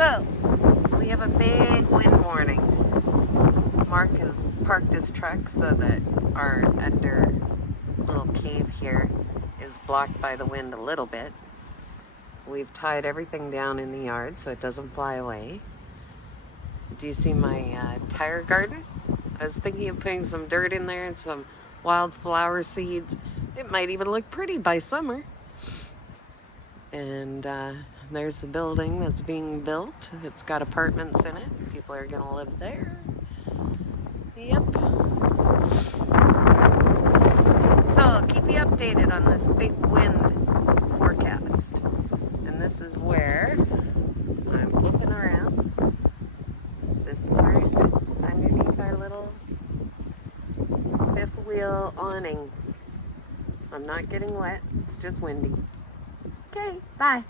So, we have a big wind warning. Mark has parked his truck so that our under little cave here is blocked by the wind a little bit. We've tied everything down in the yard so it doesn't fly away. Do you see my tire garden? I was thinking of putting some dirt in there and some wildflower seeds. It might even look pretty by summer. And there's a building that's being built. It's got apartments in it. People are gonna live there. Yep. So I'll keep you updated on this big wind forecast. And this is where I'm flipping around. This is where I sit underneath our little fifth wheel awning. I'm not getting wet, it's just windy. Okay, bye.